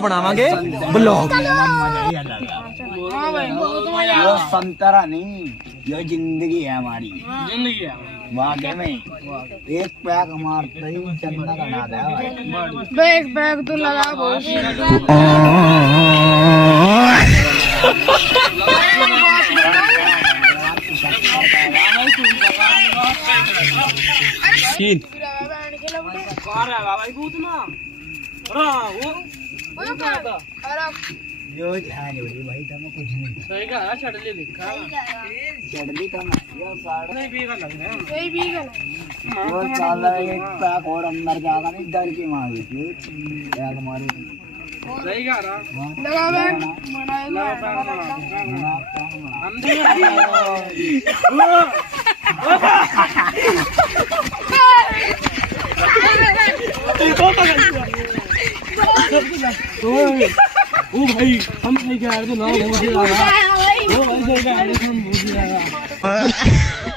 बनावांगे blog. वो संतरा नहीं, ये जिंदगी है हमारी। जिंदगी है वाकई में एक पैक मारते ही चंदा बना दे एक बैग तो लगा बहुत तीन भाई भूत ना वो जो ध्यान है भाई तब कुछ नहीं सही कहा चढ़ले देखा चढ़ली का ना ये साढ़े नहीं भी लग रहा है यही भी गल वो साला एक पैक और अंदर जाकर नहीं डर के मारी थी बैग मारी सही कहा रहा लगा बैग हम भी ओ भाई हम सही कह रहे तो ना हो रहा है वो भाई सही कह रहे हम भूल रहा है